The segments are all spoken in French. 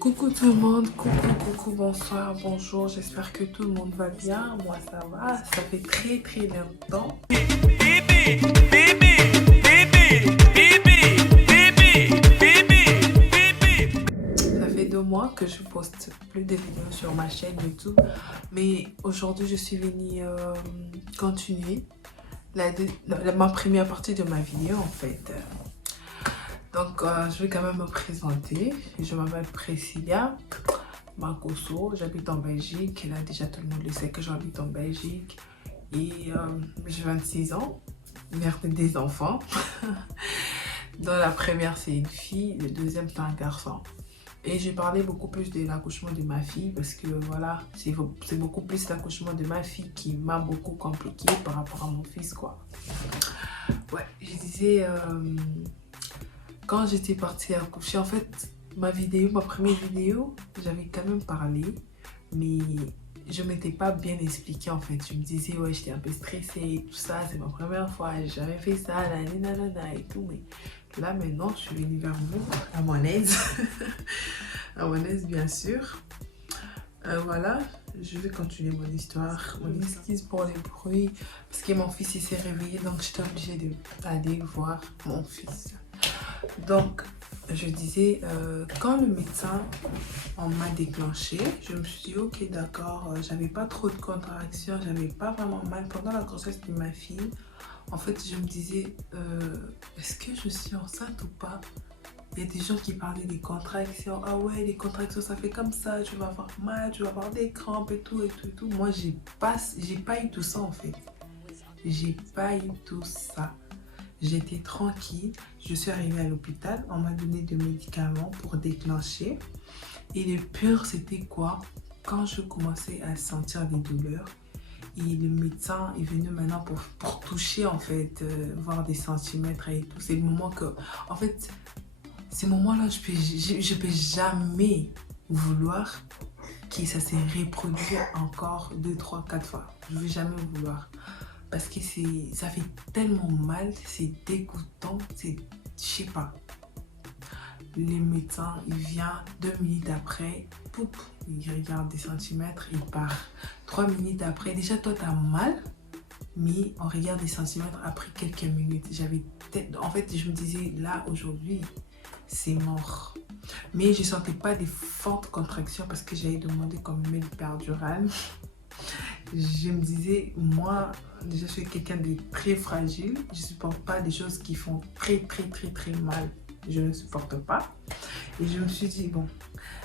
Coucou tout le monde, coucou, bonsoir, bonjour, j'espère que tout le monde va bien, moi ça va, ça fait très longtemps. Ça fait 2 mois que je poste plus de vidéos sur ma chaîne YouTube, mais aujourd'hui je suis venue continuer ma première partie de ma vidéo en fait. Donc, je vais quand même me présenter. Je m'appelle Priscilla Makosso, j'habite en Belgique. Là, déjà, tout le monde le sait que j'habite en Belgique. Et j'ai 26 ans, mère de des enfants. Dans la première, c'est une fille. Le deuxième, c'est un garçon. Et j'ai parlé beaucoup plus de l'accouchement de ma fille parce que voilà, c'est beaucoup plus l'accouchement de ma fille qui m'a beaucoup compliqué par rapport à mon fils, quoi. Ouais, je disais... quand j'étais partie accoucher, en fait, ma première vidéo, j'avais quand même parlé, mais je ne m'étais pas bien expliqué en fait. Je me disais, ouais, j'étais un peu stressée et tout ça, c'est ma première fois, j'ai jamais fait ça, nanana et tout, mais là maintenant, je suis venue vers vous, à mon aise, à mon aise bien sûr. Voilà, je vais continuer mon histoire. Mon excuse pour les bruits, parce que mon fils il s'est réveillé, donc j'étais obligée d'aller voir mon fils. Donc, je disais, quand le médecin m'a déclenché, je me suis dit, ok, d'accord, j'avais pas trop de contractions, j'avais pas vraiment mal. Pendant la grossesse de ma fille, en fait, je me disais, est-ce que je suis enceinte ou pas? Il y a des gens qui parlaient des contractions. Ah ouais, les contractions, ça fait comme ça, tu vas avoir mal, tu vas avoir des crampes et tout. Moi, j'ai pas eu tout ça en fait. J'ai pas eu tout ça. J'étais tranquille, je suis arrivée à l'hôpital, on m'a donné des médicaments pour déclencher. Et le pire, c'était quoi? Quand je commençais à sentir des douleurs, et le médecin est venu maintenant pour toucher, en fait, voir des centimètres et tout. C'est le moment que, en fait, ces moments-là, je peux jamais vouloir que ça se reproduise encore 2, 3, 4 fois. Je ne vais jamais vouloir. Parce que ça fait tellement mal, c'est dégoûtant, je sais pas. Le médecin, il vient 2 minutes après, poup, il regarde des centimètres, il part. 3 minutes après, déjà toi t'as mal, mais on regarde des centimètres après quelques minutes. En fait, je me disais, là, aujourd'hui, c'est mort. Mais je sentais pas des fortes contractions parce que j'avais demandé qu'on me mette du péridurale. Je me disais, moi, déjà, je suis quelqu'un de très fragile. Je ne supporte pas des choses qui font très mal. Je ne supporte pas. Et je me suis dit, bon,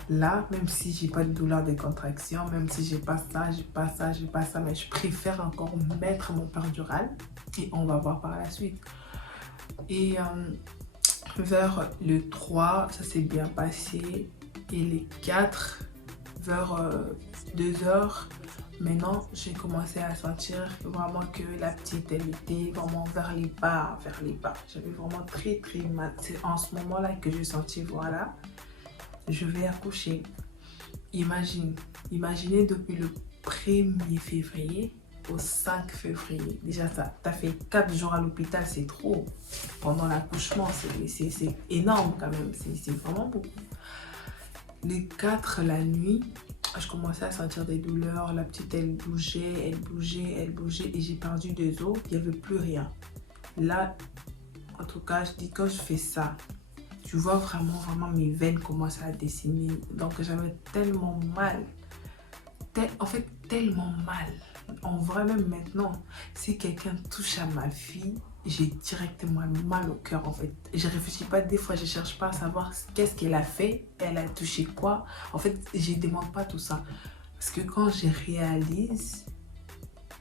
là, même si j'ai pas de douleur des contractions, même si j'ai pas ça, mais je préfère encore mettre mon péridurale et on va voir par la suite. Et vers le 3, ça s'est bien passé. Et les 4, vers 2 heures, maintenant, j'ai commencé à sentir vraiment que la petite, elle était vraiment vers les bas. J'avais vraiment très mal. C'est en ce moment-là que j'ai senti, voilà, je vais accoucher. Imaginez depuis le 1er février au 5 février. Déjà, ça, t'as fait 4 jours à l'hôpital, c'est trop. Pendant l'accouchement, c'est énorme quand même. C'est vraiment beaucoup. Les 4, la nuit, je commençais à sentir des douleurs. La petite, elle bougeait. Et j'ai perdu 2 os. Il n'y avait plus rien. Là, en tout cas, je dis quand je fais ça, tu vois vraiment mes veines commencent à dessiner. Donc, j'avais tellement mal. En fait, tellement mal. En vrai, même maintenant, si quelqu'un touche à ma fille, j'ai directement mal au cœur en fait. Je réfléchis pas des fois, je cherche pas à savoir qu'est-ce qu'elle a fait, elle a touché quoi. En fait, je demande pas tout ça. Parce que quand je réalise,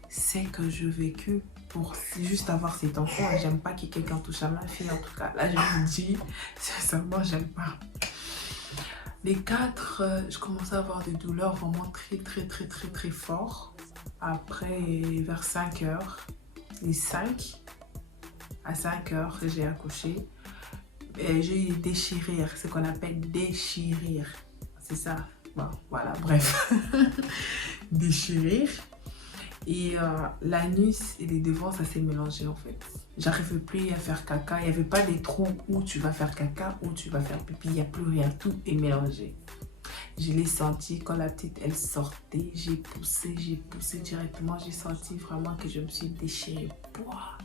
c'est que je vécu pour juste avoir cet enfant. J'aime pas que quelqu'un touche à ma fille en tout cas. Là, je me dis, sincèrement, j'aime pas. Les 4, je commençais à avoir des douleurs vraiment très fort. Après, vers 5 heures, les 5, à 5 heures, j'ai accouché. J'ai eu des déchirures, ce qu'on appelle déchirure. C'est ça. Bon, voilà, bref. Déchirure. Et la nuit et les devants, ça s'est mélangé en fait. J'arrivais plus à faire caca. Il n'y avait pas des trous où tu vas faire caca, où tu vas faire pipi. Il n'y a plus rien. Tout est mélangé. Je l'ai senti quand la petite, elle sortait. J'ai poussé directement. J'ai senti vraiment que je me suis déchirée. Pouah,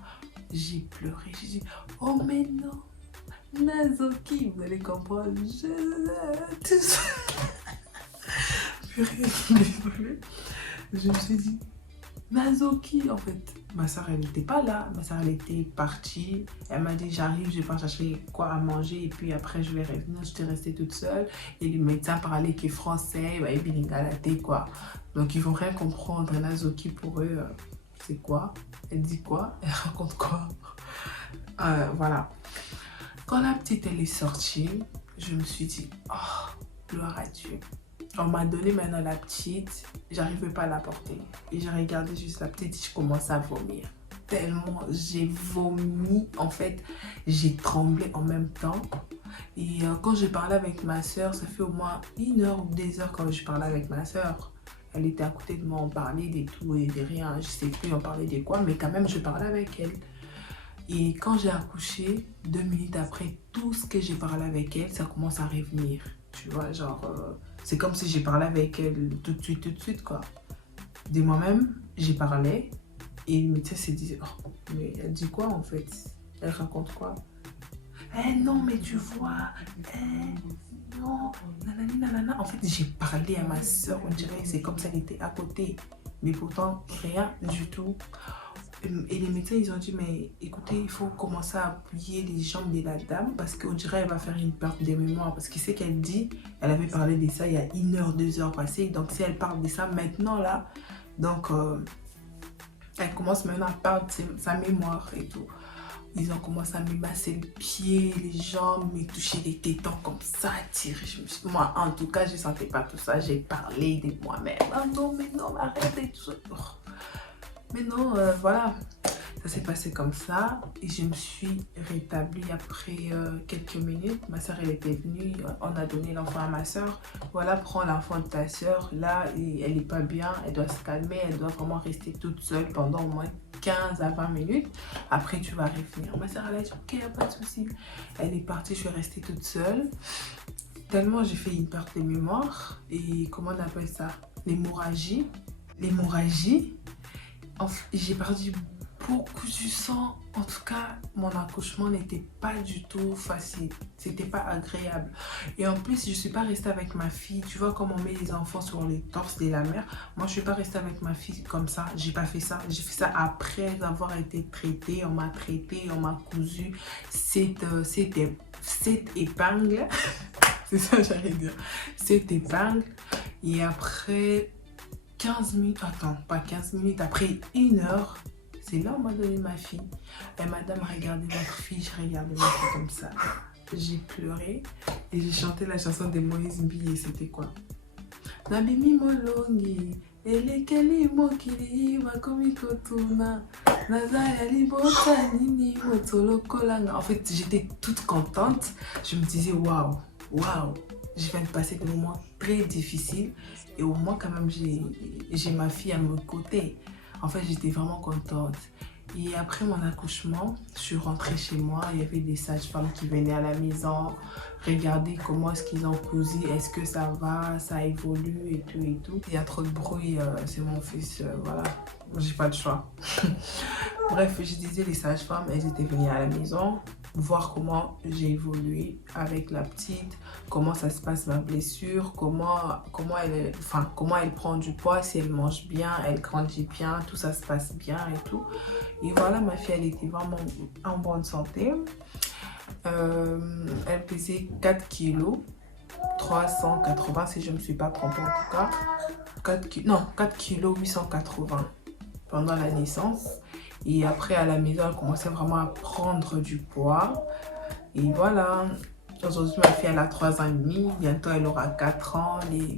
j'ai pleuré. J'ai dit, oh mais non, Nazoki, vous allez comprendre. Tout ça. Purée, désolée. Je me suis dit, Nazoki, en fait. Ma soeur, elle n'était pas là. Ma soeur, elle était partie. Elle m'a dit, j'arrive, je vais pas chercher quoi à manger. Et puis après, je vais revenir. J'étais restée toute seule. Et le médecin parlait que français. Et bilingalate, quoi. Donc, ils vont rien comprendre. Nazoki, pour eux, c'est quoi? Elle dit quoi? Elle raconte quoi? Voilà. Quand la petite, elle est sortie, je me suis dit, oh, gloire à Dieu. On m'a donné maintenant la petite, j'arrivais pas à la porter. Et j'ai regardé juste la petite et je commençais à vomir. Tellement j'ai vomi, en fait, j'ai tremblé en même temps. Et quand je parlais avec ma soeur, ça fait au moins 1 heure ou 2 heures quand je parlais avec ma soeur. Elle était à côté de moi, on parlait de tout et de rien. Je sais plus on parlait de quoi, mais quand même je parlais avec elle. Et quand j'ai accouché, 2 minutes après, tout ce que j'ai parlé avec elle, ça commence à revenir. Tu vois, genre, c'est comme si j'ai parlé avec elle tout de suite, quoi. De moi-même, j'ai parlé et le médecin s'est dit, oh, mais elle dit quoi en fait? Elle raconte quoi? Eh non, mais tu vois, non, nanani, nanana. En fait, j'ai parlé à ma soeur, on dirait, c'est comme si elle était à côté. Mais pourtant, rien du tout. Et les médecins, ils ont dit, mais écoutez, il faut commencer à appuyer les jambes de la dame parce qu'on dirait qu'elle va faire une perte de mémoire. Parce que c'est qu'elle dit, elle avait parlé de ça il y a 1 heure, 2 heures passées. Donc, si elle parle de ça maintenant, là, donc, elle commence maintenant à perdre sa mémoire et tout. Ils ont commencé à me masser le pied, les jambes, me toucher les tétons comme ça, tirer. Moi, en tout cas, je ne sentais pas tout ça. J'ai parlé de moi-même. Ah non, mais non, arrête et tout ça. Mais non, voilà, ça s'est passé comme ça et je me suis rétablie après quelques minutes. Ma soeur, elle était venue, on a donné l'enfant à ma soeur. Voilà, prends l'enfant de ta soeur. Là, elle n'est pas bien, elle doit se calmer, elle doit vraiment rester toute seule pendant au moins 15 à 20 minutes. Après, tu vas revenir. Ma soeur, elle a dit, ok, pas de souci. Elle est partie, je suis restée toute seule. Tellement j'ai fait une perte de mémoire et comment on appelle ça? L'hémorragie. L'hémorragie. J'ai perdu beaucoup du sang. En tout cas, mon accouchement n'était pas du tout facile. C'était pas agréable. Et en plus, je suis pas restée avec ma fille. Tu vois, comme on met les enfants sur les torses de la mère. Moi, je suis pas restée avec ma fille comme ça. J'ai pas fait ça. J'ai fait ça après avoir été traitée. On m'a traitée, on m'a cousu cette épingle. C'est ça, j'allais dire. Cette épingle. Et après 15 minutes, attends, pas 15 minutes, après 1 heure, c'est là où on m'a donné ma fille. Et madame regardait notre fille, je regardais ma fille comme ça. J'ai pleuré et j'ai chanté la chanson de Moïse Mbi et c'était quoi? Nabimi molongi, elekeli mokili, makomi kotuna, nazaya libota nini motolo kolanga. En fait, j'étais toute contente. Je me disais, waouh, waouh. Je viens de passer des moments très difficiles et au moins quand même j'ai ma fille à mon côté. En fait, j'étais vraiment contente. Et après mon accouchement, je suis rentrée chez moi. Il y avait des sages-femmes qui venaient à la maison regarder comment est-ce qu'ils ont cousu, est-ce que ça va, ça évolue et tout et tout. Il y a trop de bruit, c'est mon fils, voilà, j'ai pas de choix. Bref, je disais les sages-femmes, elles étaient venues à la maison voir comment j'ai évolué avec la petite, comment ça se passe ma blessure, comment elle prend du poids, si elle mange bien, elle grandit bien, tout ça se passe bien et tout. Et voilà, ma fille, elle était vraiment en bonne santé. Elle pesait 4 kilos, 380 si je ne me suis pas trompée en tout cas. 4 kilos 880 pendant la naissance. Et après, à la maison, elle commençait vraiment à prendre du poids. Et voilà, aujourd'hui, ma fille, elle a 3 ans et demi. Bientôt, elle aura 4 ans. Le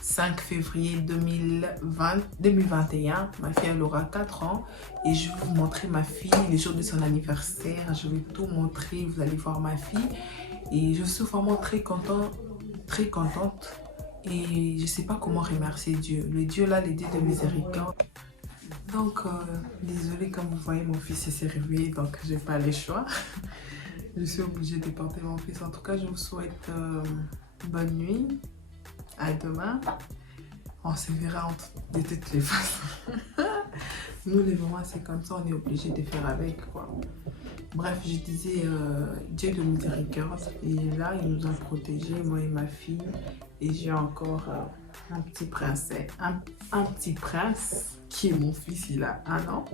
5 février 2021, ma fille, elle aura 4 ans. Et je vais vous montrer ma fille, les jours de son anniversaire. Je vais tout montrer, vous allez voir ma fille. Et je suis vraiment très contente. Et je ne sais pas comment remercier Dieu. Le Dieu là, le Dieu de miséricorde. Donc, désolée, comme vous voyez, mon fils s'est réveillé, donc j'ai pas le choix. Je suis obligée de porter mon fils. En tout cas, je vous souhaite bonne nuit. À demain. On se verra de toutes les façons. Nous, les mamans, c'est comme ça, on est obligé de faire avec, quoi. Bref, je disais, Dieu de miséricorde. Et là, il nous a protégés, moi et ma fille. Et j'ai encore un petit princesse, un petit prince qui est mon fils, il a 1 an.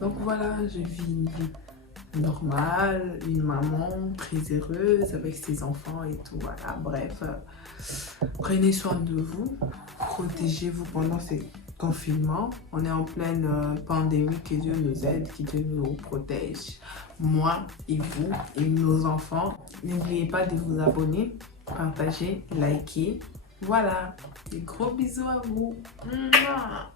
Donc voilà, je vis une vie normale, une maman très heureuse avec ses enfants et tout. Voilà, bref, prenez soin de vous, protégez-vous pendant ces confinements. On est en pleine pandémie, que Dieu nous aide, que Dieu nous protège. Moi et vous et nos enfants. N'oubliez pas de vous abonner, partager, liker. Voilà, des gros bisous à vous. Mouah.